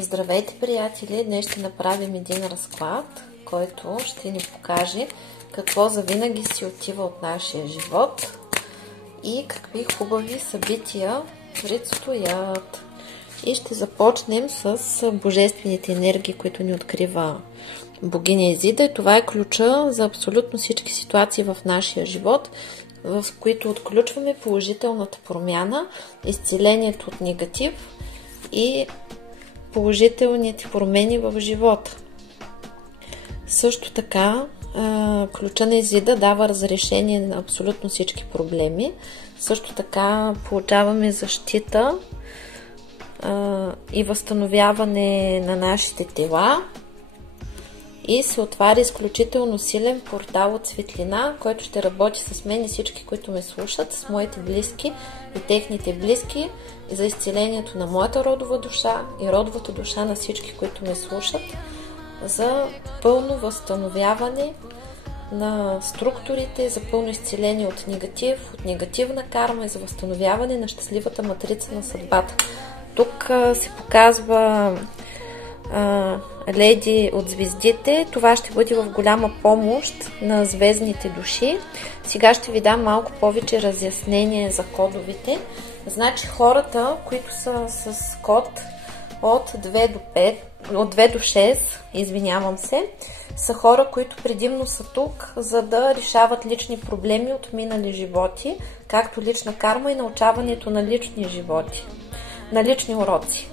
Здравейте, приятели! Днес ще направим един разклад, който ще ни покаже какво завинаги си отива от нашия живот и какви хубави събития предстоят. И ще започнем с божествените енергии, които ни открива богиня Изида. И това е ключа за абсолютно всички ситуации в нашия живот, в които отключваме положителната промяна, изцелението от негатив и положителните промени в живота. Също така, ключа на Изида дава разрешение на абсолютно всички проблеми. Също така получаваме защита и възстановяване на нашите тела и се отваря изключително силен портал от светлина, който ще работи с мен и всички, които ме слушат, с моите близки и техните близки, за изцелението на моята родова душа и родовата душа на всички, които ме слушат, за пълно възстановяване на структурите, за пълно изцеление от негатив, от негативна карма и за възстановяване на щастливата матрица на съдбата. Тук се показва леди от звездите. Това ще бъде в голяма помощ на звездните души. Сега ще ви дам малко повече разяснение за кодовете. Значи хората, които са с код от 2 до 5, от 2 до 6, извинявам се, са хора, които предимно са тук, за да решават лични проблеми от минали животи, както лична карма и научаването на лични животи, на лични уроци.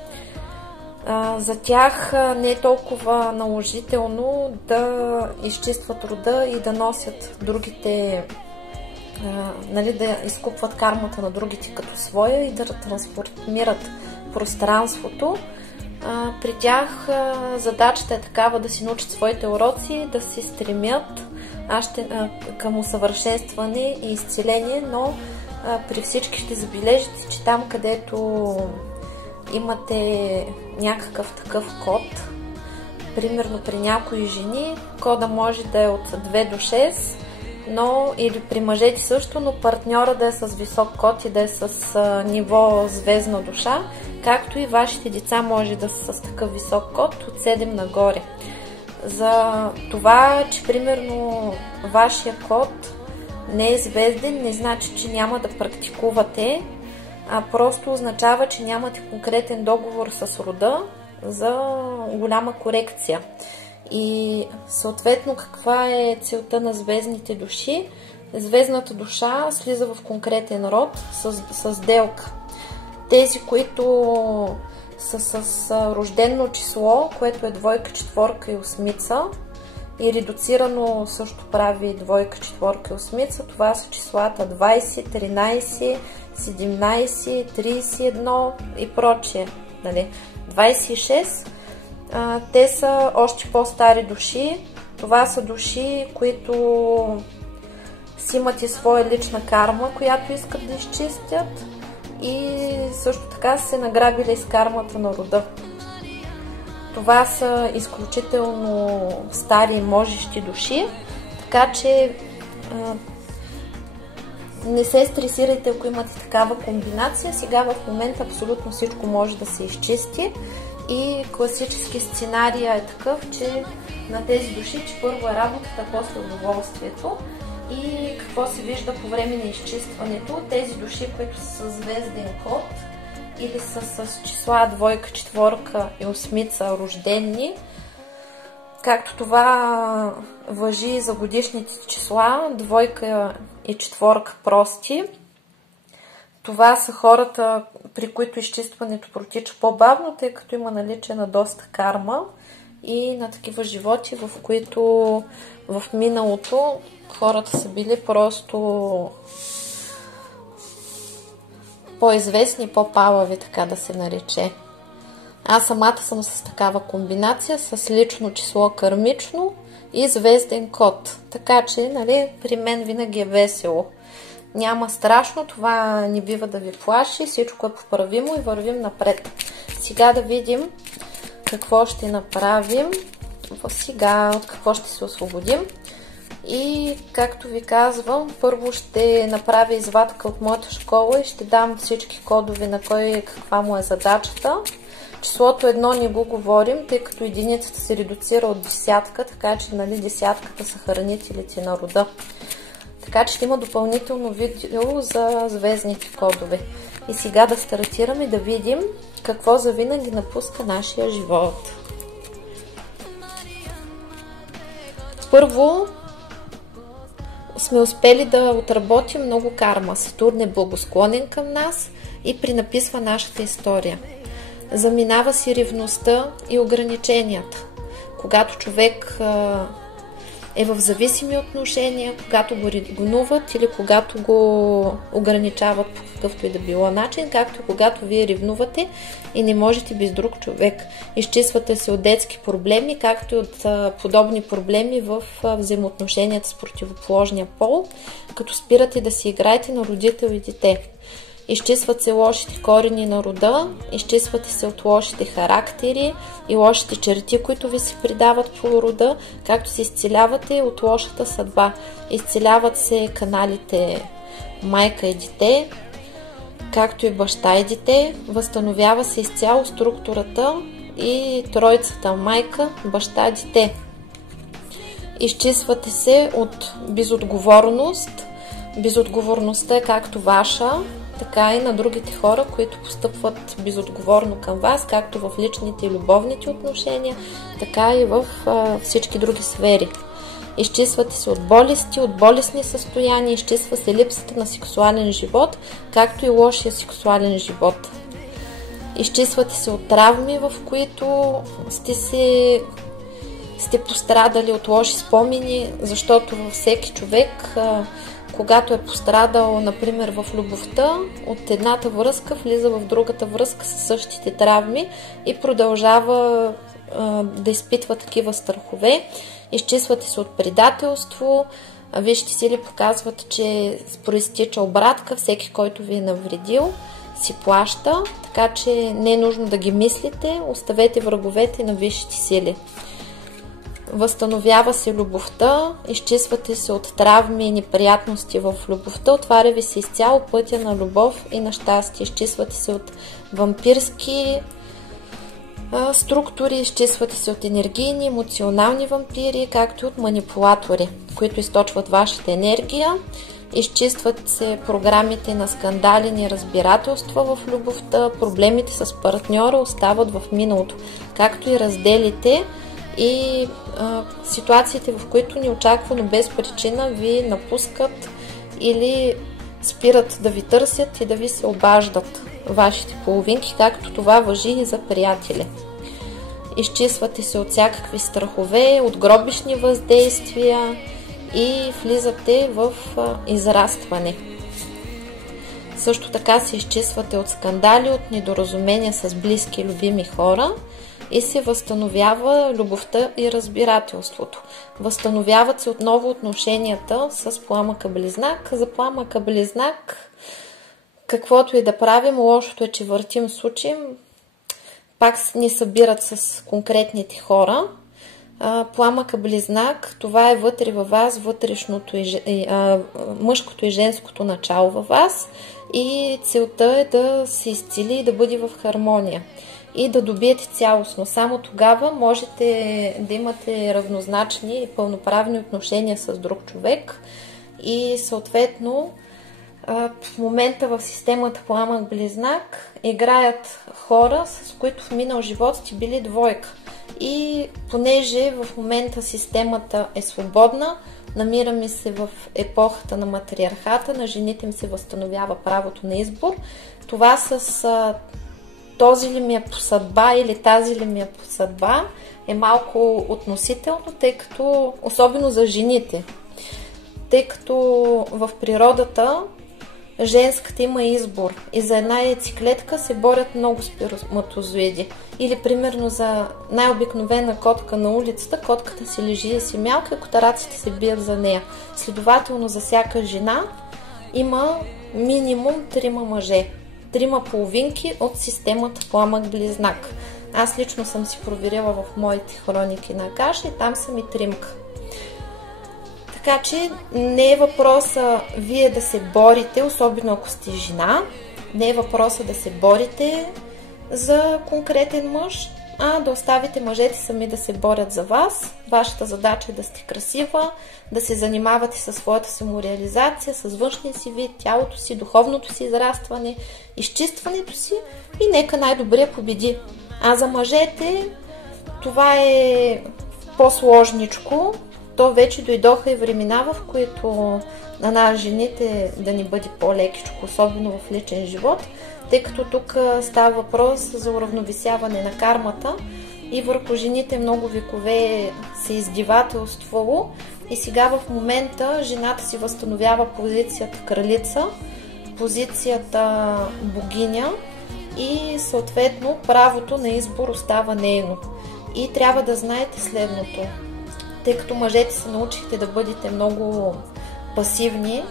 За тях не е толкова наложително да изчистват рода и да носят другите, да изкупват кармата на другите като своя и да трансформират пространството. При тях задачата е такава да си научат своите уроци, да се стремят към усъвършенстване и изцеление, но при всички ще забележите, че там, където имате някакъв такъв код, примерно при някои жени, кода може да е от 2 до 6, но или при мъжете също, но партньора да е с висок код и да е с ниво звездна душа, както и вашите деца може да са с такъв висок код от 7 нагоре. За това, че примерно вашия код не е звезден, не значи, че няма да практикувате, а просто означава, че нямате конкретен договор с рода за голяма корекция. И съответно каква е целта на звездните души? Звездната душа слиза в конкретен род с сделка. Тези, които са с рождено число, което е двойка, четворка и осмица, и редуцирано също прави двойка, четворка и осмица, това са числата 20, 13, 17, 31 и прочие. 26. Те са още по-стари души. Това са души, които си имат и своя лична карма, която искат да изчистят, и също така са се награбили с кармата на рода. Това са изключително стари и можещи души, така че не се стресирайте, ако имате такава комбинация. Сега в момента абсолютно всичко може да се изчисти и класически сценария е такъв, че на тези души, че първо е работата, после удоволствието. И какво се вижда по време на изчистването? Тези души, които са с звезден код или са с числа двойка, четворка и осмица рождени, както това важи за годишните числа, двойка и четворка прости, това са хората, при които изчистването протича по-бавно, тъй като има наличие на доста карма и на такива животи, в които в миналото хората са били просто по-известни, по-палави, така да се нарече. Аз самата съм с такава комбинация, с лично число кармично и звезден код. Така че, нали, при мен винаги е весело. Няма страшно, това не бива да ви плаши, всичко е поправимо и вървим напред. Сега да видим какво ще направим. Сега от какво ще се освободим. И, както ви казвам, първо ще направя извадка от моята школа и ще дам всички кодове на кой каква му е задачата. Числото 1 не го говорим, тъй като единицата се редуцира от десятка, така че, нали, десятката са хранителите на рода. Така че ще има допълнително видео за звездните кодове. И сега да стартираме да видим какво завинаги напуска нашия живот. Първо сме успели да отработим много карма. Сатурн е благосклонен към нас и пренаписва нашата история. Заминава си ревността и ограниченията. Когато човек е в зависими отношения, когато го ревнуват или когато го ограничават по какъвто и да било начин, както и когато вие ревнувате и не можете без друг човек. Изчиствате се от детски проблеми, както и от подобни проблеми в взаимоотношенията с противоположния пол, като спирате да си играете на родител и дете. Изчистват се лошите корени на рода, изчиствате се от лошите характери и лошите черти, които ви се придават по рода, както се изцелявате от лошата съдба. Изцеляват се каналите майка и дете, както и баща и дете. Възстановява се изцяло структурата и тройцата майка, баща, дете. Изчиствате се от безотговорност. Безотговорността е както ваша, така и на другите хора, които постъпват безотговорно към вас, както в личните и любовните отношения, така и в всички други сфери. Изчиствате се от болести, от болестни състояния, изчиства се липсата на сексуален живот, както и лошия сексуален живот. Изчиствате се от травми, в които сте пострадали, от лоши спомени, защото във всеки човек, когато е пострадал, например, в любовта, от едната връзка влиза в другата връзка със същите травми и продължава да изпитва такива страхове. Изчиствате се от предателство. Висшите сили показват, че проистича обратка. Всеки, който ви е навредил, си плаща, така че не е нужно да ги мислите. Оставете враговете на висшите сили. Възстановява се любовта, изчиствате се от травми и неприятности в любовта, отваря ви се изцяло пътя на любов и на щастие. Изчиствате се от вампирски структури, изчиствате се от енергийни, емоционални вампири, както и от манипулатори, които източват вашата енергия. Изчистват се програмите на скандали, неразбирателства в любовта, проблемите с партньора остават в миналото, както и разделите и ситуациите, в които неочаквано без причина ви напускат или спират да ви търсят и да ви се обаждат вашите половинки, както това важи и за приятели. Изчиствате се от всякакви страхове, от гробищни въздействия и влизате в израстване. Също така се изчиствате от скандали, от недоразумения с близки и любими хора и се възстановява любовта и разбирателството. Възстановяват се отново отношенията с пламъка Близнак. За пламъка Близнак, каквото и да правим, лошото е, че въртим с учим, пак ни събират с конкретните хора. Пламъка Близнак, това е вътре във вас, вътрешното мъжкото и женското начало във вас и целта е да се изцели и да бъде в хармония и да добиете цялостно. Само тогава можете да имате равнозначни и пълноправни отношения с друг човек и съответно в момента в системата Пламък Близнак играят хора, с които в минал живот сте били двойка. И понеже в момента системата е свободна, намираме се в епохата на матриархата, на жените им се възстановява правото на избор. Това с този ли ми е по съдба или тази ли ми е по съдба е малко относително, тъй като, особено за жените, тъй като в природата женската има избор и за една яйцеклетка се борят много сперматозоиди. Или примерно за най-обикновена котка на улицата, котката си лежи и си мялка и котараците се бият за нея. Следователно за всяка жена има минимум 3 мъже. 3 половинки от системата пламък-близнак. Аз лично съм си проверила в моите хроники на Акаша и там съм и 3. Така че не е въпроса вие да се борите, особено ако сте жена, не е въпроса да се борите за конкретен мъж, а да оставите мъжете сами да се борят за вас. Вашата задача е да сте красива, да се занимавате със своята самореализация, с външния си вид, тялото си, духовното си израстване, изчистването си и нека най-добрия победи. А за мъжете това е по-сложничко. То вече дойдоха и времена, в които на нас жените да ни бъде по-лекичко, особено в личен живот, тъй като тук става въпрос за уравновесяване на кармата и върху жените много векове се издевателствало и сега в момента жената си възстановява позицията кралица, позицията богиня и съответно правото на избор остава нейно. И трябва да знаете следното. Тъй като мъжете се научихте да бъдете много пасивни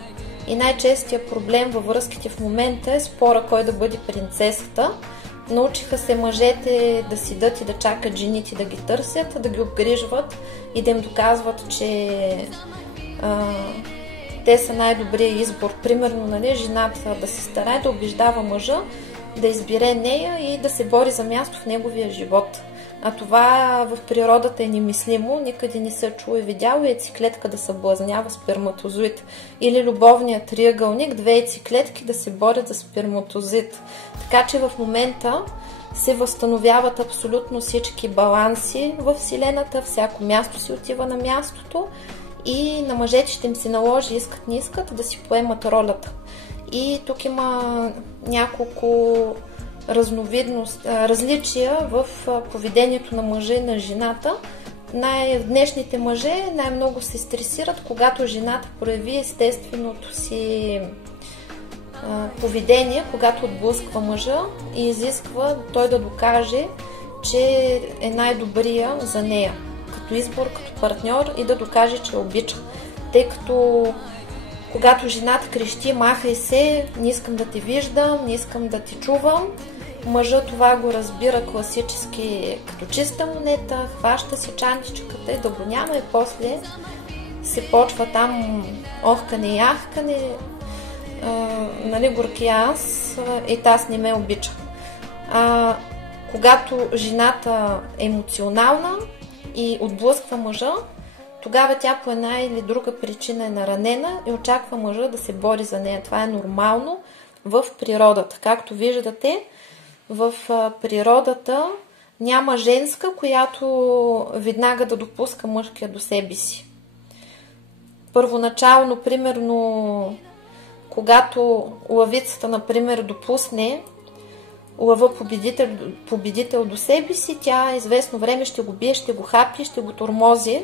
и най-честият проблем във връзките в момента е спора кой да бъде принцесата. Научиха се мъжете да седат и да чакат жените да ги търсят, да ги обгрижват и да им доказват, че те са най-добрият избор. Примерно, нали, жената да се старае да убеждава мъжа да избере нея и да се бори за място в неговия живот. А това в природата е немислимо, никъде не се чува и видяло яйцеклетка да съблазнява сперматозоид. Или любовният триъгълник, 2 яйцеклетки да се борят за сперматозоид. Така че в момента се възстановяват абсолютно всички баланси в Вселената, всяко място си отива на мястото и на мъжете ще им се наложи, искат не искат, да си поемат ролята. И тук има няколко различия в поведението на мъжа и на жената. Днешните мъже най-много се стресират, когато жената прояви естественото си поведение, когато отблъсква мъжа и изисква той да докаже, че е най-добрия за нея, като избор, като партньор и да докаже, че я обича. Тъй като когато жената крещи, махай се, не искам да те виждам, не искам да те чувам, мъжът това го разбира класически като чиста монета, хваща си чантичката и да го няма и после се почва там охкане и ахкане, нали, горкия аз и таз не ме обича. Когато жената е емоционална и отблъсква мъжа, тогава тя по една или друга причина е наранена и очаква мъжа да се бори за нея. Това е нормално в природата. Както виждате, в природата няма женска, която веднага да допуска мъжкия до себе си. Първоначално, примерно, когато лъвицата, например, допусне лъва победител до себе си, тя известно време ще го бие, ще го хапи, ще го тормози,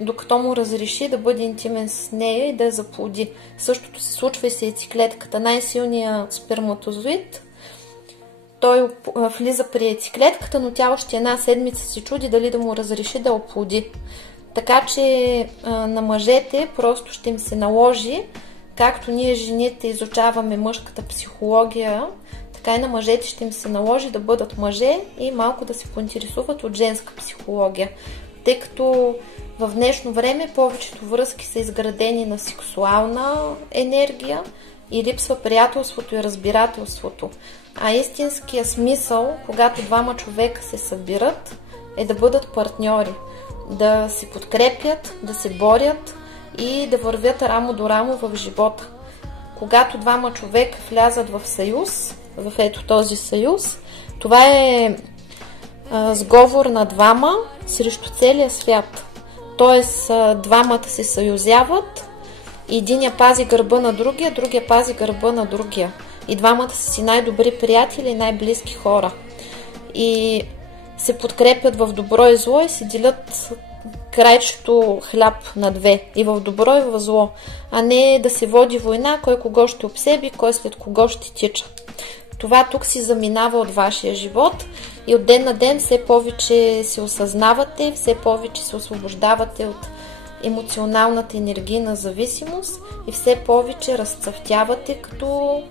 докато му разреши да бъде интимен с нея и да я заплоди. Същото се случва и с яйцеклетката. Най-силният сперматозоид, той влиза при яйцеклетката, но тя още една седмица се чуди дали да му разреши да оплоди. Така че на мъжете просто ще им се наложи, както ние жените изучаваме мъжката психология, така и на мъжете ще им се наложи да бъдат мъже и малко да се поинтересуват от женска психология. Тъй като в днешно време повечето връзки са изградени на сексуална енергия и липсва приятелството и разбирателството. А истинският смисъл, когато двама човека се събират, е да бъдат партньори, да се подкрепят, да се борят и да вървят рамо до рамо в живота. Когато двама човека влязат в съюз, в ето този съюз, това е сговор на двама срещу целия свят. Тоест, двамата се съюзяват, единия пази гърба на другия, другия пази гърба на другия. И двамата са си най-добри приятели и най-близки хора. и се подкрепят в добро и зло и се делят крайчето хляб на две, и в добро и в зло, а не да се води война, кой кого ще обсеби, кой след кого ще тича. Това тук си заминава от вашия живот и от ден на ден все повече се осъзнавате, все повече се освобождавате от емоционалната енергийна зависимост и все повече разцъфтявате като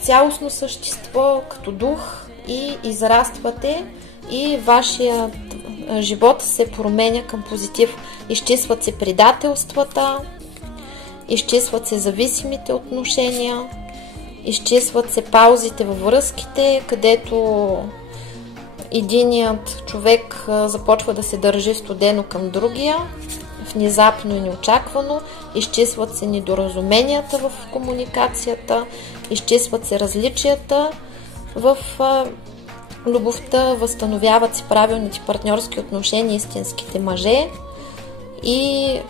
цялостно същество, като дух, и израствате, и вашия живот се променя към позитив. Изчистват се предателствата, изчистват се зависимите отношения, изчистват се паузите във връзките, където единият човек започва да се държи студено към другия, внезапно и неочаквано, изчистват се недоразуменията в комуникацията, изчистват се различията в любовта, възстановяват се правилните партньорски отношения, истинските мъже, и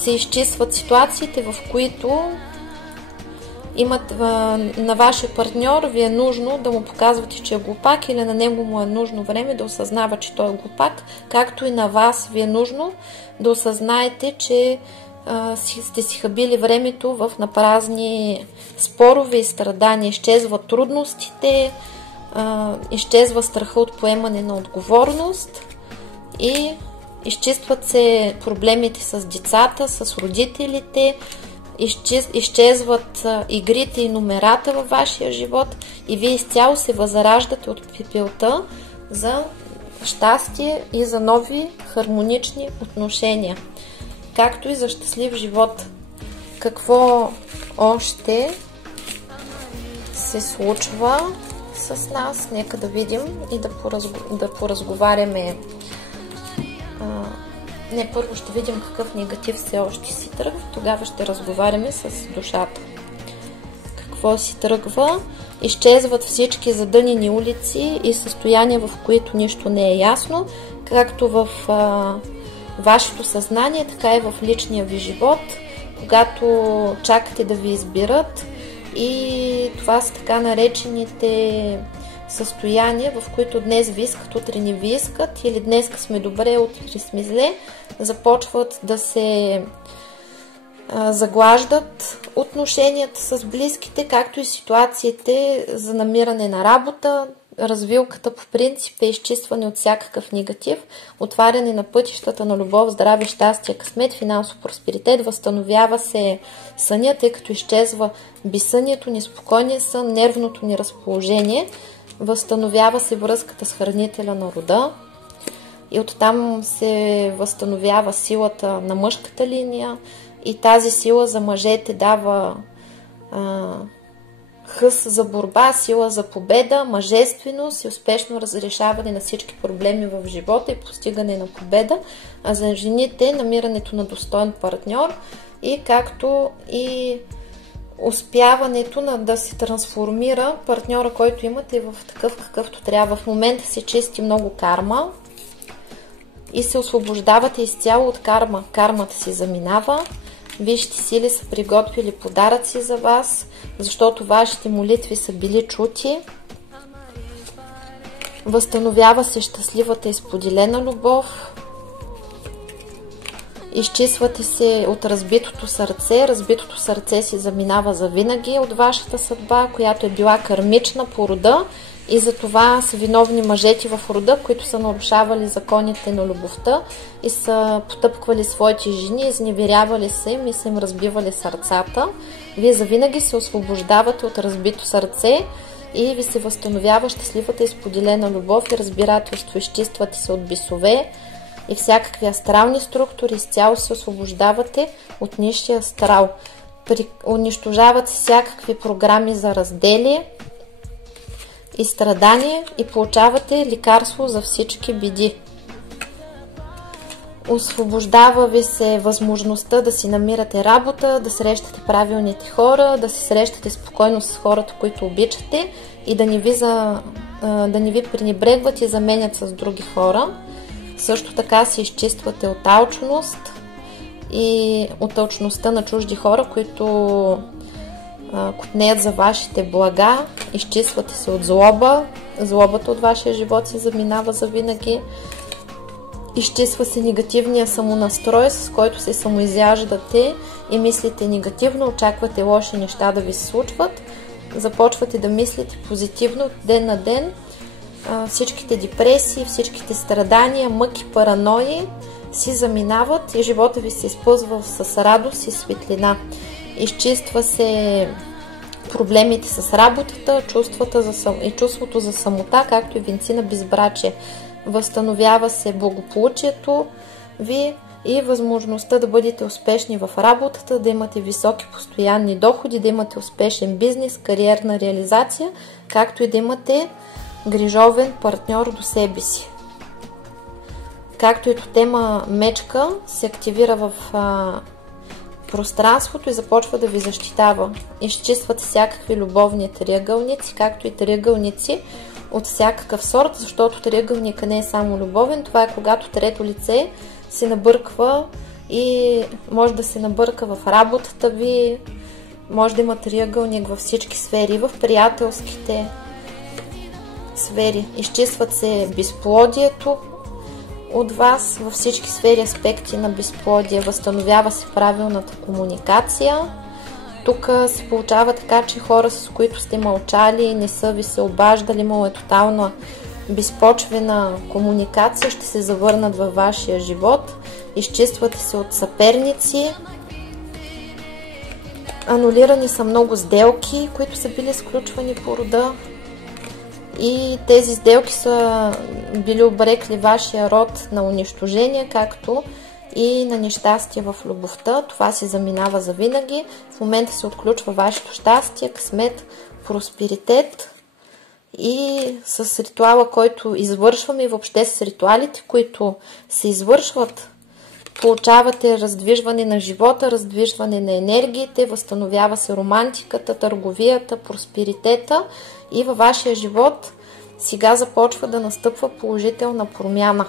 се изчистват ситуациите, в които имат на вашия партньор ви е нужно да му показвате, че е глупак, или на него му е нужно време да осъзнава, че той е глупак, както и на вас ви е нужно да осъзнаете, че сте си хабили времето в напразни спорове и страдания. Изчезват трудностите, изчезва страха от поемане на отговорност и изчистват се проблемите с децата, с родителите, изчезват игрите и номерата във вашия живот и вие изцяло се възраждате от пепелта за щастие и за нови хармонични отношения, както и за щастлив живот. Какво още се случва с нас? Нека да видим и да поразговаряме. Не, първо ще видим какъв негатив все още си тръгва, тогава ще разговаряме с душата. Какво си тръгва? Изчезват всички задънени улици и състояния, в които нищо не е ясно, както в вашето съзнание, така и в личния ви живот, когато чакате да ви избират, и това са така наречените състояния, в които днес ви искат, утре не ви искат, или днес сме добре, утре сме зле, започват да се заглаждат отношенията с близките, както и ситуациите за намиране на работа. Развилката по принцип е изчистване от всякакъв негатив, отваряне на пътищата на любов, здраве, щастие, късмет, финансов просперитет, възстановява се съня, тъй като изчезва безсънието, неспокойния сън, нервното ни разположение, възстановява се връзката с хранителя на рода и оттам се възстановява силата на мъжката линия, и тази сила за мъжете дава хъс за борба, сила за победа, мъжественост и успешно разрешаване на всички проблеми в живота и постигане на победа, а за жените намирането на достоен партньор, и както и успяването да се трансформира партньора, който имате, в такъв какъвто трябва. В момента се чисти много карма и се освобождавате изцяло от карма. Кармата си заминава. Висшите сили са приготвили подаръци за вас, защото вашите молитви са били чути. Възстановява се щастливата и споделена любов. Изчиствате се от разбитото сърце. Разбитото сърце си заминава завинаги от вашата съдба, която е била кармична по рода, и за това са виновни мъжете в рода, които са нарушавали законите на любовта и са потъпквали своите жени, изневерявали се им и са им разбивали сърцата. Вие завинаги се освобождавате от разбито сърце и ви се възстановява щастливата и споделена любов и разбирателство. Изчиствате се от бесове и всякакви астрални структури, изцяло се освобождавате от нисшия астрал. Унищожават се всякакви програми за разделие и страдание и получавате лекарство за всички беди. Освобождава ви се възможността да си намирате работа, да срещате правилните хора, да се срещате спокойно с хората, които обичате, и да не ви пренебрегват и заменят с други хора. Също така се изчиствате от алчност и от алчността на чужди хора, които кутнеят за вашите блага. Изчиствате се от злоба, злобата от вашия живот си заминава завинаги. Изчиства се негативния самонастрой, с който се самоизяждате и мислите негативно, очаквате лоши неща да ви се случват. Започвате да мислите позитивно от ден на ден. Всичките депресии, всичките страдания, мъки, паранои си заминават и живота ви се изпълзва с радост и светлина. Изчиства се проблемите с работата, чувството за самота, както и венци на безбрачие. Възстановява се благополучието ви и възможността да бъдете успешни в работата, да имате високи постоянни доходи, да имате успешен бизнес, кариерна реализация, както и да имате грижовен партньор до себе си. Както и тема мечка се активира в пространството и започва да ви защитава. Изчистват всякакви любовни триъгълници, както и триъгълници от всякакъв сорт, защото триъгълника не е само любовен, това е когато трето лице се набърква и може да се набърка в работата ви, може да има триъгълник във всички сфери, в приятелските сфери. Изчистват се безплодието от вас във всички сфери, аспекти на безплодие, възстановява се правилната комуникация. Тук се получава така, че хора, с които сте мълчали, не са ви се обаждали, имало е тотална безпочвена комуникация, ще се завърнат във вашия живот. Изчиствате се от съперници. Анулирани са много сделки, които са били сключвани по рода. И тези сделки са били обрекли вашия род на унищожение, както и на нещастие в любовта. Това си заминава завинаги. В момента се отключва вашето щастие, късмет, просперитет. И с ритуала, който извършваме, и въобще с ритуалите, които се извършват, получавате раздвижване на живота, раздвижване на енергиите, възстановява се романтиката, търговията, просперитета и във вашия живот сега започва да настъпва положителна промяна.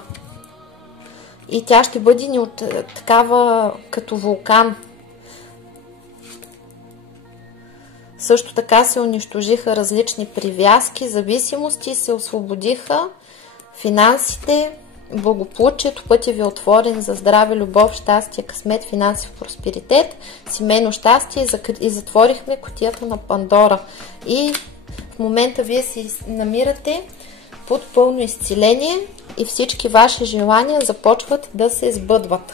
И тя ще бъде такава като вулкан. Също така се унищожиха различни привязки, зависимости, се освободиха финансите, благополучието, пътя ви е отворен за здраве, любов, щастие, късмет, финансов просперитет, семейно щастие и затворихме кутията на Пандора. И в момента вие се намирате под пълно изцеление и всички ваши желания започват да се сбъдват.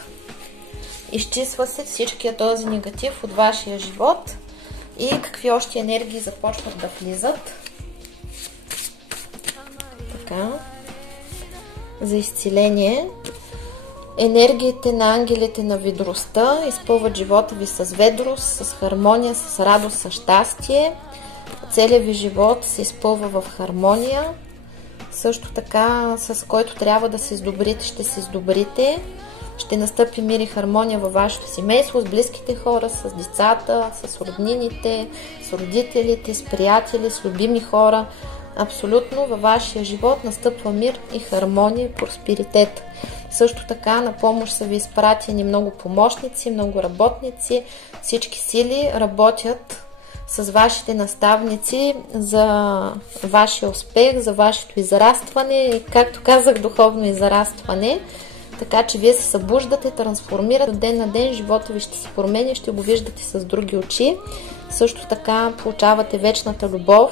Изчисва се всичкия този негатив от вашия живот и какви още енергии започват да влизат. Така. За изцеление. Енергиите на ангелите на ведростта изпълват живота ви с ведрост, с хармония, с радост, с щастие. Целият ви живот се изпълва в хармония. Също така, с който трябва да се сдобрите, ще се сдобрите. Ще настъпи мир и хармония във вашето семейство, с близките хора, с децата, с роднините, с родителите, с приятели, с любими хора. Абсолютно във вашия живот настъпва мир и хармония и просперитет. Също така на помощ са ви изпратени много помощници, много работници. Всички сили работят с вашите наставници за вашия успех, за вашето израстване, както казах, духовно израстване. Така че вие се събуждате, трансформирате от ден на ден, живота ви ще се променя, ще го виждате с други очи. Също така получавате вечната любов,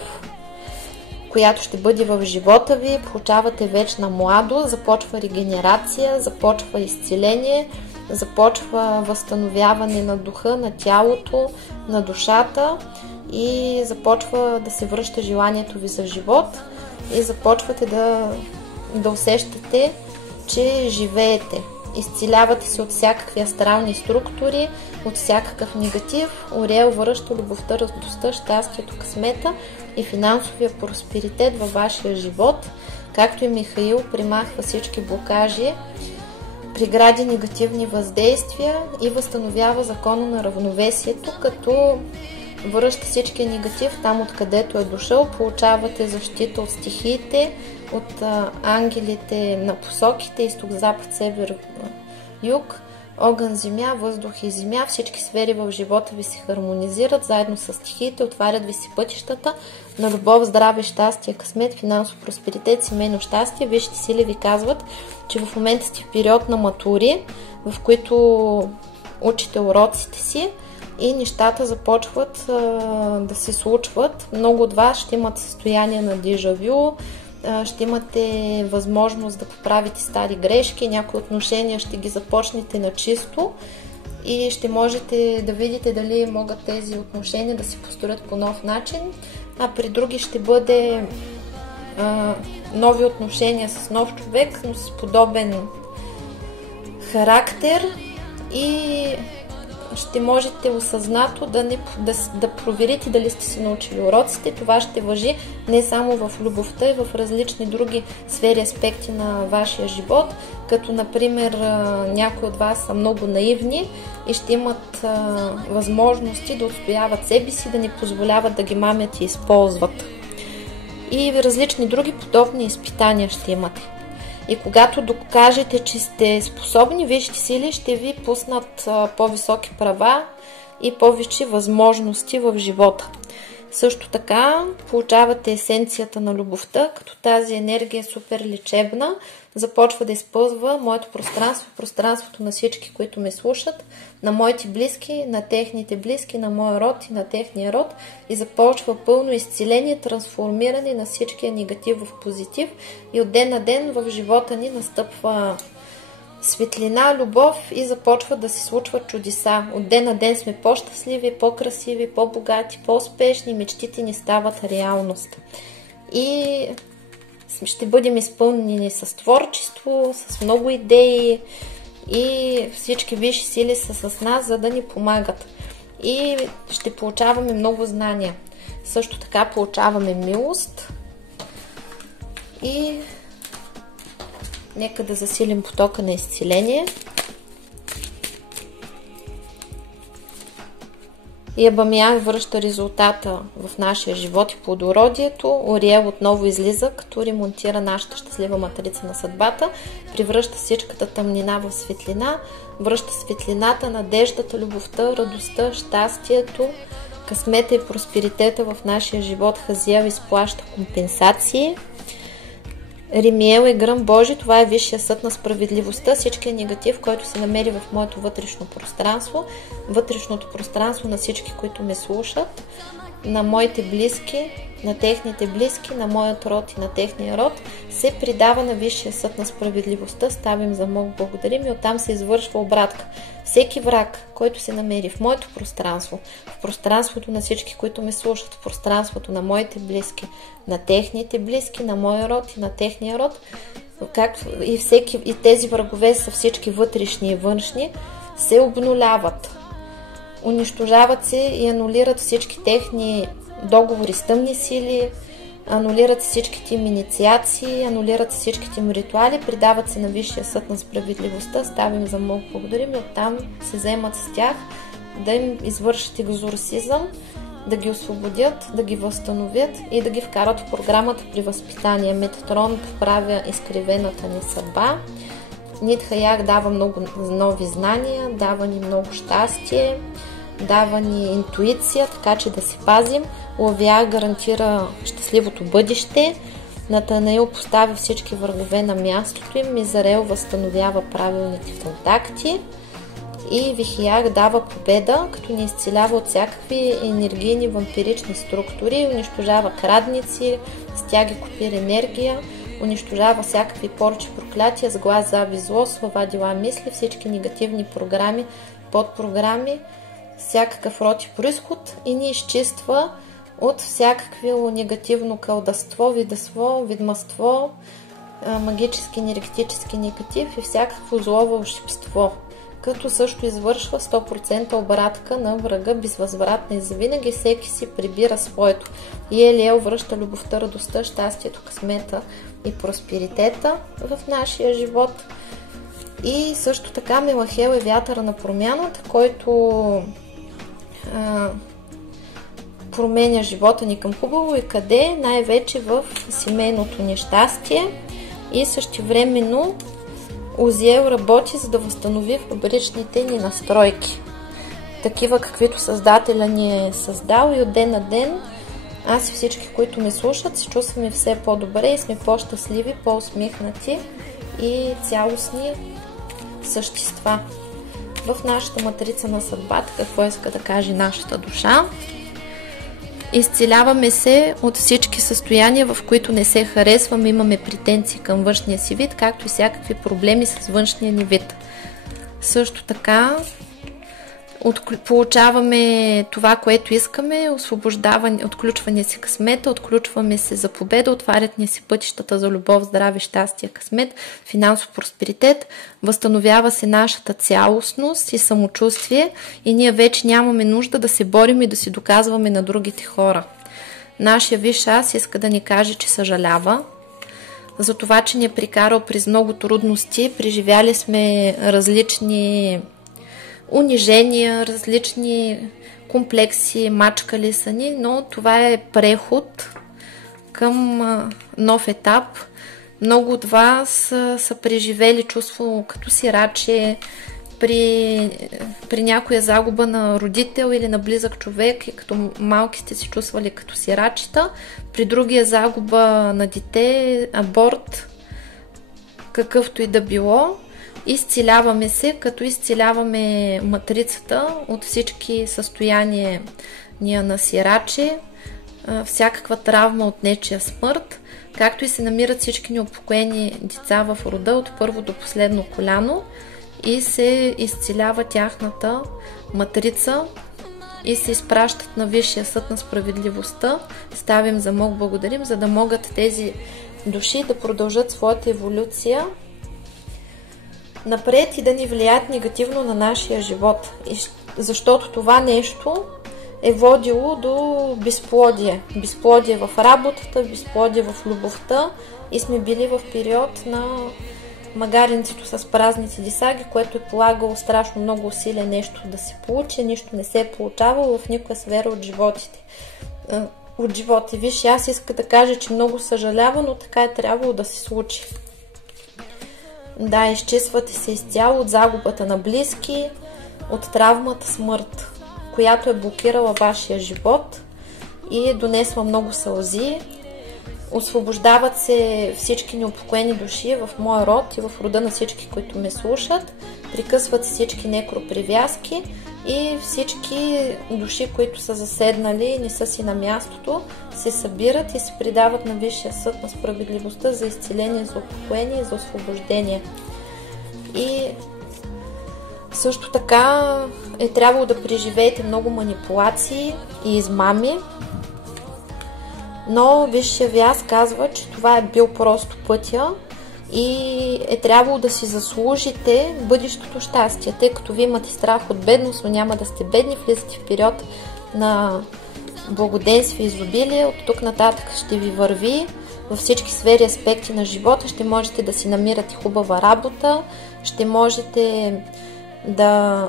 която ще бъде в живота ви, получавате вечна младост, започва регенерация, започва изцеление, започва възстановяване на духа, на тялото, на душата и започва да се връща желанието ви за живот и започвате да усещате, че живеете. Изцелявате се от всякакви астрални структури, от всякакъв негатив. Ориел връща любовта, радостта, щастието, късмета и финансовия просперитет във вашия живот, както и Михаил примахва всички блокажи, прегради, негативни въздействия и възстановява закона на равновесието, като връща всичкия негатив там, откъдето е дошъл. Получавате защита от стихиите, от ангелите на посоките изток, запад, север, юг Огън, земя, въздух и земя, всички сфери в живота ви се хармонизират, заедно с стихиите, отварят ви си пътищата на любов, здраве, щастие, късмет, финансов просперитет, семейно щастие. Висшите сили ви казват, че в момента сте в период на матури, в които учите уроците си и нещата започват да се случват. Много от вас ще имат състояние на дежавю, ще имате възможност да поправите стари грешки, някои отношения ще ги започнете на чисто и ще можете да видите дали могат тези отношения да се построят по нов начин, а при други ще бъде нови отношения с нов човек, но с подобен характер и ще можете осъзнато да проверите дали сте си научили уроците. Това ще важи не само в любовта, и в различни други сфери, аспекти на вашия живот, като например някои от вас са много наивни и ще имат възможности да отстояват себе си, да не позволяват да ги мамят и използват. И различни други подобни изпитания ще имате. И когато докажете, че сте способни, висшите сили ще ви пуснат по-високи права и повече възможности в живота. Също така получавате есенцията на любовта, като тази енергия е супер лечебна, започва да изпълзва моето пространство, пространството на всички, които ме слушат, на моите близки, на техните близки, на моя род и на техния род и започва пълно изцеление, трансформиране на всичкия негатив в позитив и от ден на ден в живота ни настъпва светлина, любов и започват да се случват чудеса. От ден на ден сме по-щастливи, по-красиви, по-богати, по-успешни, мечтите ни стават реалност. И ще бъдем изпълнени с творчество, с много идеи и всички висши сили са с нас, за да ни помагат. И ще получаваме много знания. Също така получаваме милост и нека да засилим потока на изцеление. И Абамиян връща резултата в нашия живот и плодородието. Ориел отново излиза, като ремонтира нашата щастлива матрица на съдбата, превръща всичката тъмнина в светлина, връща светлината, надеждата, любовта, радостта, щастието, късмета и просперитета в нашия живот. Хазиел изплаща компенсации. Римиел е гръм Божи, това е висшия съд на справедливостта, всичкият негатив, който се намери в моето вътрешно пространство, вътрешното пространство на всички, които ме слушат, на моите близки, на техните близки, на моят род и на техния род, се придава на висшия съд на справедливостта, ставим за Бог, благодарим и оттам се извършва обратка. Всеки враг, който се намери в моето пространство, в пространството на всички, които ме слушат, в пространството на моите близки, на техните близки, на моя род и на техния род, и тези врагове са всички вътрешни и външни, се обнуляват. Унищожават се и анулират всички техни договори с тъмни сили, анулират всичките им инициации, анулират всичките им ритуали, придават се на висшия съд на справедливостта, ставим за Бог, благодарим и оттам се вземат с тях да им извършат екзорсизъм, да ги освободят, да ги възстановят и да ги вкарат в програмата при възпитание. Метатрон поправя изкривената ни съдба. Нитхаях дава много нови знания, дава ни много щастие, дава ни интуиция, така че да се пазим. Лавия гарантира щастливото бъдеще. Натанаил поставя всички врагове на мястото им. Мизарел възстановява правилните контакти. И Вихиях дава победа, като ни изцелява от всякакви енергийни вампирични структури, унищожава крадници, стяги, копира енергия, унищожава всякакви порчи, проклятия, сглаз, заби, зло, слова, дела, мисли, всички негативни програми, подпрограми, всякакъв род и произход и ни изчиства от всякакво негативно кълдъство, видъство, видмъство, магически, енергетически негатив и всякакво зло вълшебство, като също извършва 100% обратка на врага, безвъзвратна и завинаги, всеки си прибира своето. И Елиел връща любовта, радостта, щастието, късмета и просперитета в нашия живот. И също така Мелахел е вятъра на промяната, който променя живота ни към хубаво и къде? Най-вече в семейното нещастие и същевременно Узиел работи, за да възстанови фабричните ни настройки. Такива, каквито Създателя ни е създал, и от ден на ден аз и всички, които ме слушат, се чувстваме все по-добре и сме по-щастливи, по-усмихнати и цялостни същества. В нашата матрица на съдбата, какво иска да каже нашата душа? Изцеляваме се от всички състояния, в които не се харесваме, имаме претенции към външния си вид, както и всякакви проблеми с външния ни вид. Също така получаваме това, което искаме, освобождаване, отключване си късмета, отключваме се за победа, отварят ни си пътищата за любов, здраве, щастие, късмет, финансов просперитет, възстановява се нашата цялостност и самочувствие и ние вече нямаме нужда да се борим и да си доказваме на другите хора. Нашия висш аз иска да ни каже, че съжалява за това, че ни е прекарал през много трудности, преживяли сме различни унижения, различни комплекси, мачкали са ни, но това е преход към нов етап. Много от вас са преживели чувство като сираче при някоя загуба на родител или на близък човек, и като малки сте се чувствали като сирачета, при другия загуба на дете, аборт, какъвто и да било. Изцеляваме се, като изцеляваме матрицата от всички състояния на сираче, всякаква травма от нечия смърт, както и се намират всички неупокоени деца в рода от първо до последно коляно и се изцелява тяхната матрица и се изпращат на Висшия съд на справедливостта. Ставим замок, благодарим, за да могат тези души да продължат своята еволюция напред и да ни влияят негативно на нашия живот. Защото това нещо е водило до безплодие. Безплодие в работата, безплодие в любовта и сме били в период на магаренцето с празните дисаги, което е полагало страшно много усилия нещо да се получи, нищо не се е получавало в никаква сфера от живота. Виж, аз иска да кажа, че много съжалява, но така е трябвало да се случи. Да, изчиствате се изцяло от загубата на близки, от травмата смърт, която е блокирала вашия живот и е донесла много сълзи. Освобождават се всички неупокоени души в моя род и в рода на всички, които ме слушат. Прекъсват се всички некропривязки и всички души, които са заседнали и не са си на мястото, се събират и се предават на Висшия съд на справедливостта за изцеление, за упокоение и за освобождение. И също така е трябвало да преживеете много манипулации и измами, но Висшия ви аз казва, че това е бил просто пътя и е трябвало да си заслужите бъдещото щастие, тъй като вие имате страх от бедност, но няма да сте бедни, влизате в период на благоденствие и изобилие. От тук нататък ще ви върви във всички сфери, аспекти на живота, ще можете да си намирате хубава работа, ще можете да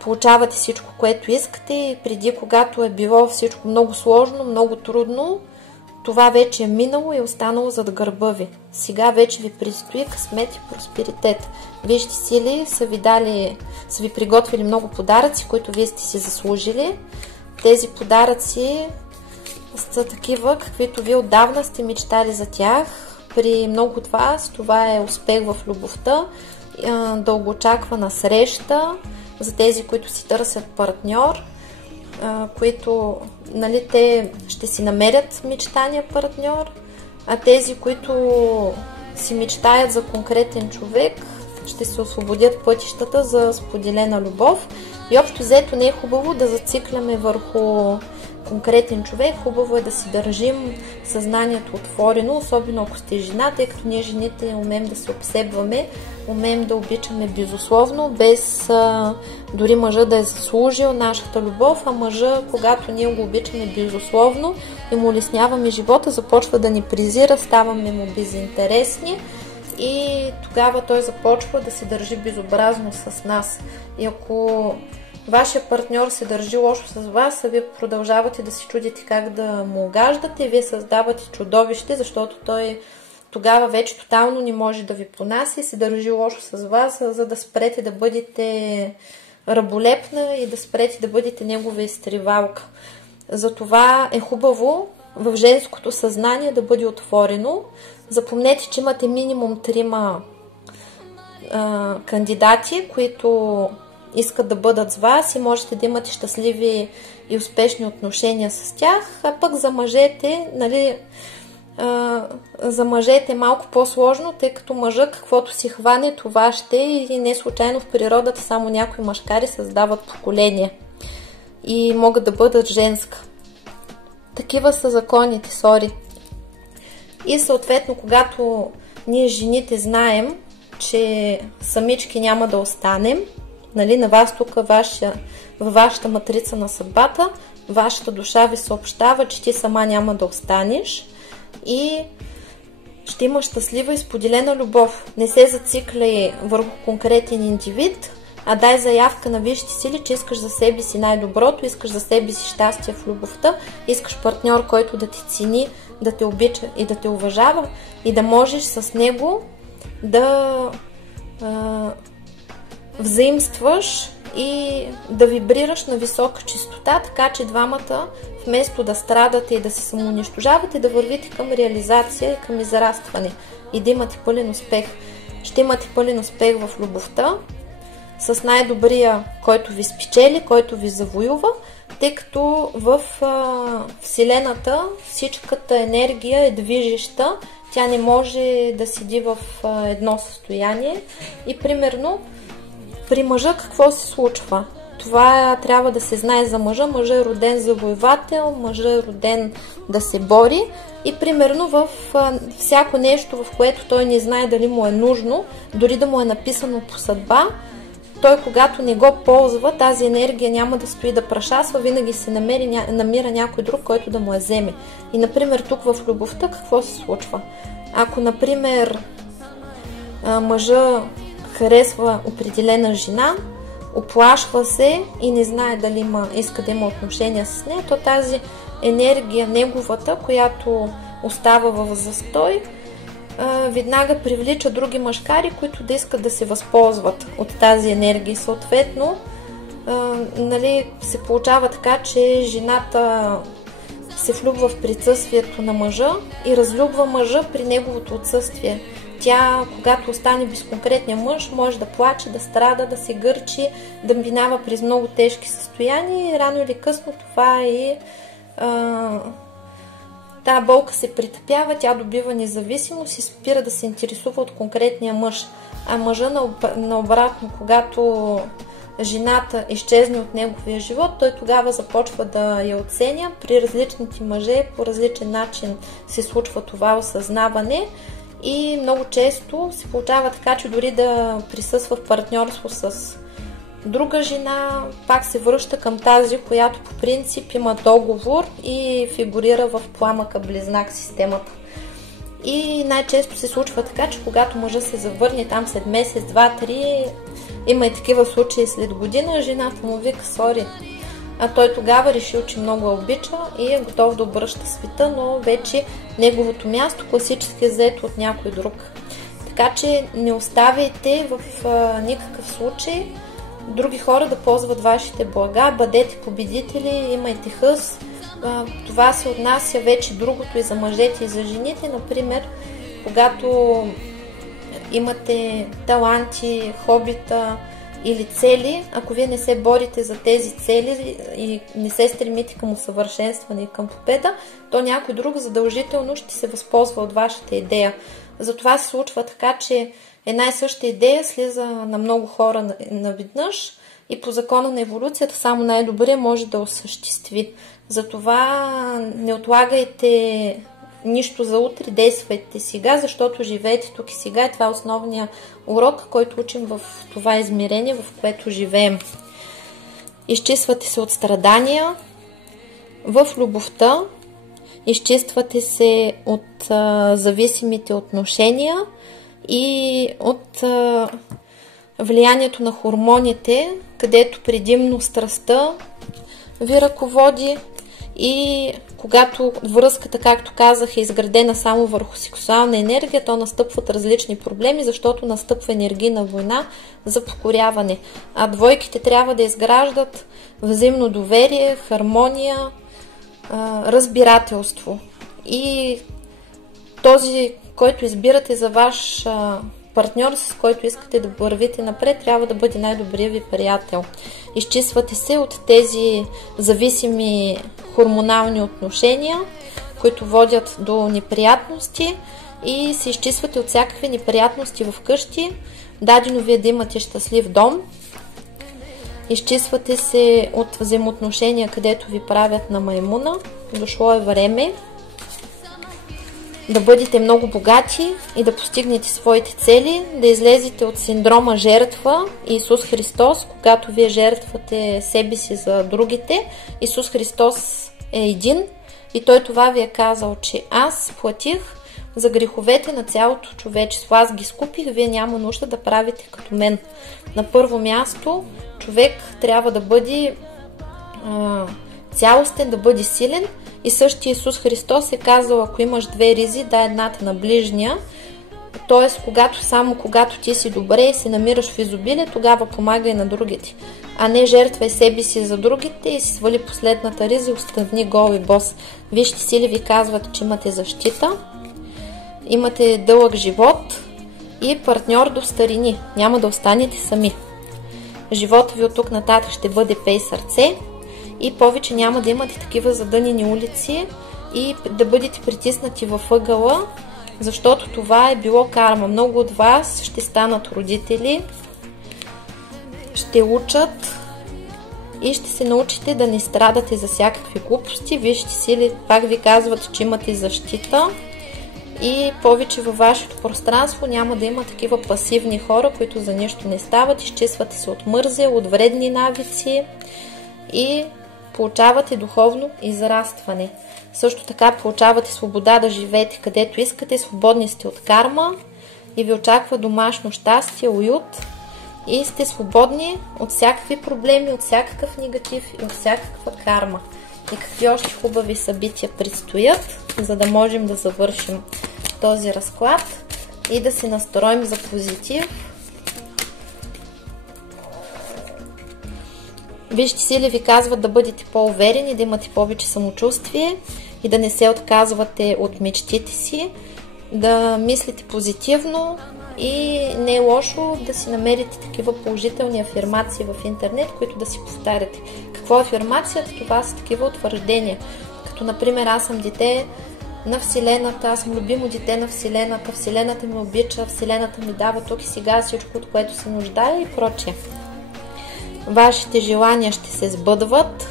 получавате всичко, което искате и преди, когато е било всичко много сложно, много трудно, това вече е минало и е останало зад гърба ви. Сега вече ви предстои късмет и просперитет. Вижте сили са ви приготвили много подаръци, които вие сте си заслужили. Тези подаръци са такива, каквито вие отдавна сте мечтали за тях. При много от вас това е успех в любовта, дългоочаквана среща, за тези, които си търсят партньор, които те ще си намерят мечтания партньор, а тези, които си мечтаят за конкретен човек, ще се освободят пътищата за споделена любов. И общо взето не е хубаво да зацикляме върху конкретен човек, хубаво е да си държим съзнанието отворено, особено ако сте жена, тъй като ние жените умеем да се обсебваме, умеем да обичаме безусловно, без дори мъжа да е заслужил нашата любов, а мъжа, когато ние го обичаме безусловно и му улесняваме живота, започва да ни презира, ставаме му безинтересни и тогава той започва да се държи безобразно с нас. И ако вашия партньор се държи лошо с вас, а вие продължавате да си чудите как да му угаждате, вие създавате чудовище, защото тогава вече тотално не може да ви понася и се държи лошо с вас, за да спрете да бъдете раболепна и да спрете да бъдете негова изтривалка. Затова е хубаво в женското съзнание да бъде отворено. Запомнете, че имате минимум 3 кандидати, които искат да бъдат с вас и можете да имате щастливи и успешни отношения с тях, а пък за мъжете, нали, за мъжете е малко по-сложно, тъй като мъжът каквото си хване, това ще, и не случайно в природата само някои мъжкари създават поколения и могат да бъдат женска. Такива са законите, сори. И съответно, когато ние жените знаем, че самички няма да останем, нали, на вас тук във вашата матрица на съдбата, вашата душа ви съобщава, че ти сама няма да останеш и ще имаш щастлива и споделена любов. Не се зацикляй върху конкретен индивид, а дай заявка на висшите сили, че искаш за себе си най-доброто, искаш за себе си щастие в любовта, искаш партньор, който да те цени, да те обича и да те уважава и да можеш с него да взаимстваш и да вибрираш на висока чистота, така че двамата вместо да страдате и да се самоунищожавате, да вървите към реализация и към израстване и да имате пълен успех. Ще имате пълен успех в любовта с най-добрия, който ви спечели, който ви завоюва, тъй като в Вселената всичката енергия е движеща, тя не може да седи в едно състояние и примерно при мъжа какво се случва? Това трябва да се знае за мъжа. Мъжа е роден завоевател, мъжа е роден да се бори и примерно в всяко нещо, в което той не знае дали му е нужно, дори да му е написано по съдба, той когато не го ползва, тази енергия няма да стои да прашасва, винаги се намира някой друг, който да му я вземе. И например тук в любовта какво се случва? Ако например мъжа харесва определена жена, оплашва се и не знае дали иска да има отношения с нея, то тази енергия, неговата, която остава в застой, веднага привлича други мъжкари, които да искат да се възползват от тази енергия. И съответно, нали, се получава така, че жената се влюбва в присъствието на мъжа и разлюбва мъжа при неговото отсъствие. Тя, когато остане без конкретния мъж, може да плаче, да страда, да се гърчи, да минава през много тежки състояния и рано или късно това е тая болка се притъпява, тя добива независимост и спира да се интересува от конкретния мъж. А мъжа наобратно, когато жената изчезне от неговия живот, той тогава започва да я оценя. При различните мъже по различен начин се случва това осъзнаване и много често се получава така, че дори да присъства в партньорство с друга жена, пак се връща към тази, която по принцип има договор и фигурира в пламъка близнак системата. И най-често се случва така, че когато мъжа се завърне там след месец, 2-3, има и такива случаи след година, жената му вика сори. А той тогава решил, че много обича и е готов да обръща света, но вече неговото място класически е взето от някой друг. Така че не оставяйте в никакъв случай други хора да ползват вашите блага, бъдете победители, имайте хъс. Това се отнася вече другото и за мъжете и за жените. Например, когато имате таланти, хобита или цели, ако вие не се борите за тези цели и не се стремите към усъвършенстване и към победа, то някой друг задължително ще се възползва от вашата идея. Затова се случва така, че една и съща идея слиза на много хора наведнъж и по закона на еволюцията само най-добре може да осъществи. Затова не отлагайте нищо за утре, действайте сега, защото живеете тук и сега и това е основният урок, който учим в това измерение, в което живеем. Изчиствате се от страдания в любовта, изчиствате се от зависимите отношения и от влиянието на хормоните, където предимно страстта ви ръководи И когато връзката, както казах, е изградена само върху сексуална енергия, то настъпват различни проблеми, защото настъпва енергийна война за покоряване. А двойките трябва да изграждат взаимно доверие, хармония, разбирателство. И този, който избирате за ваш партньор, с който искате да вървите напред, трябва да бъде най-добрият ви приятел. Изчиствате се от тези зависими хормонални отношения, които водят до неприятности, и се изчиствате от всякакви неприятности в къщи. Дадено вие да имате щастлив дом. Изчиствате се от взаимоотношения, където ви правят на маймуна. Дошло е време да бъдете много богати и да постигнете своите цели, да излезете от синдрома жертва. Исус Христос, когато вие жертвате себе си за другите, Исус Христос е един и Той това ви е казал, че аз платих за греховете на цялото човечество. Аз ги скупих, вие няма нужда да правите като мен. На първо място, човек трябва да бъде цялостен, да бъде силен. И същия Исус Христос е казал, ако имаш две ризи, дай едната на ближния. Т.е. когато ти си добре и се намираш в изобилие, тогава помагай на другите. А не жертвай себе си за другите и си свали последната риза и остани гол и бос. Вижте сили ви казват, че имате защита, имате дълъг живот и партньор до старини. Няма да останете сами. Живота ви от тук нататък ще бъде пей сърце. И повече няма да имате такива задънени улици и да бъдете притиснати във ъгъла, защото това е било карма. Много от вас ще станат родители, ще учат и ще се научите да не страдате за всякакви глупости. Вижте сили, пак ви казват, че имате защита и повече във вашето пространство няма да има такива пасивни хора, които за нищо не стават. Изчиствате се от мързел, от вредни навици и получавате духовно израстване. Също така получавате свобода да живеете където искате, свободни сте от карма и ви очаква домашно щастие, уют и сте свободни от всякакви проблеми, от всякакъв негатив и от всякаква карма. И какви още хубави събития предстоят, за да можем да завършим този разклад и да се настроим за позитив. Вижте сили ви казват да бъдете по-уверени, да имате повече самочувствие и да не се отказвате от мечтите си, да мислите позитивно и не е лошо да си намерите такива положителни афирмации в интернет, които да си повтаряте. Какво е афирмацията? Това са такива утвърждения. Като например, аз съм дете на Вселената, аз съм любимо дете на Вселената, Вселената ми обича, Вселената ми дава тук и сега всичко, от което се нуждае и прочее. Вашите желания ще се сбъдват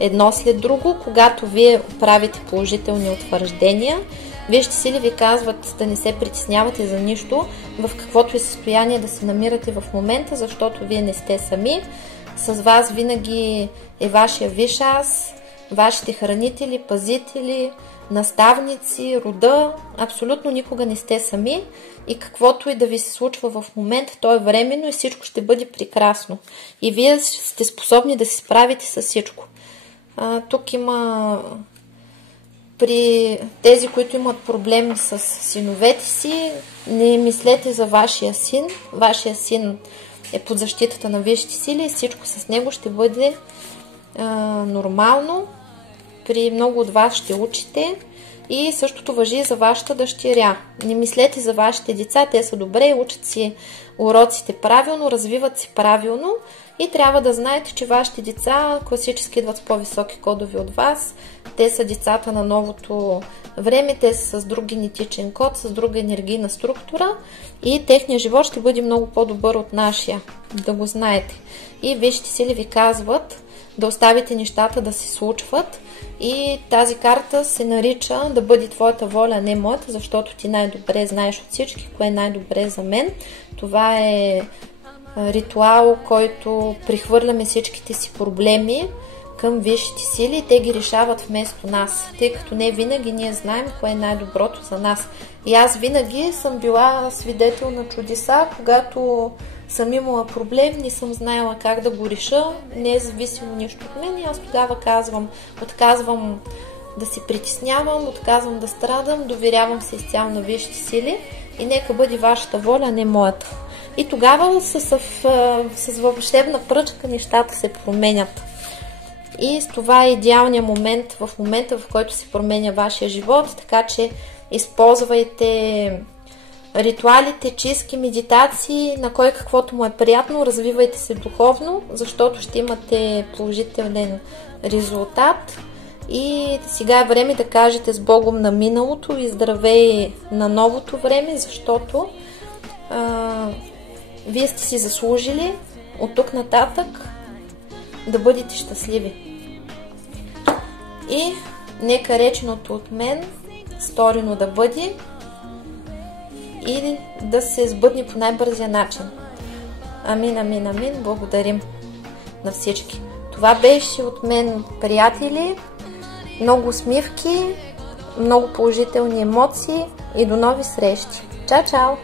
едно след друго, когато вие правите положителни утвърждения. Вижте сили ви казват да не се притеснявате за нищо, в каквото е състояние да се намирате в момента, защото вие не сте сами. С вас винаги е вашия висш аз, вашите хранители, пазители, наставници, рода. Абсолютно никога не сте сами и каквото и да ви се случва в момента, то е временно и всичко ще бъде прекрасно. И вие сте способни да се справите с всичко. Тук има при тези, които имат проблем с синовете си, не мислете за вашия син. Вашия син е под защитата на висшите сили и всичко с него ще бъде нормално. При много от вас ще учите и същото важи и за вашата дъщеря. Не мислете за вашите деца, те са добре, учат си уроците правилно, развиват се правилно и трябва да знаете, че вашите деца класически идват с по-високи кодови от вас. Те са децата на новото време, те са с друг генетичен код, с друга енергийна структура и техният живот ще бъде много по-добър от нашия. Да го знаете. И висшите сили ви казват да оставите нещата да се случват и тази карта се нарича да бъде твоята воля, а не моята, защото ти най-добре знаеш от всички кое е най-добре за мен. Това е ритуал, който прихвърляме всичките си проблеми към висшите сили и те ги решават вместо нас, тъй като не винаги ние знаем кое е най-доброто за нас. И аз винаги съм била свидетел на чудеса, когато съм имала проблем, не съм знаела как да го реша, не е зависимо нищо от мен и аз тогава отказвам да се притеснявам, отказвам да страдам, доверявам се изцяло на висшите сили и нека бъде вашата воля, а не моята. И тогава с вълшебна пръчка нещата се променят. И с това е идеалният момент, в момента, в който се променя вашия живот, така че използвайте ритуалите, чистки, медитации, на кой каквото му е приятно, развивайте се духовно, защото ще имате положителен резултат. И сега е време да кажете с Богом на миналото и здравей на новото време, защото вие сте си заслужили от тук нататък да бъдете щастливи. И нека реченото от мен сторено да бъде и да се сбъдне по най-бързия начин. Амин, амин, амин. Благодарим на всички. Това беше от мен, приятели. Много усмивки, много положителни емоции и до нови срещи. Чао, чао!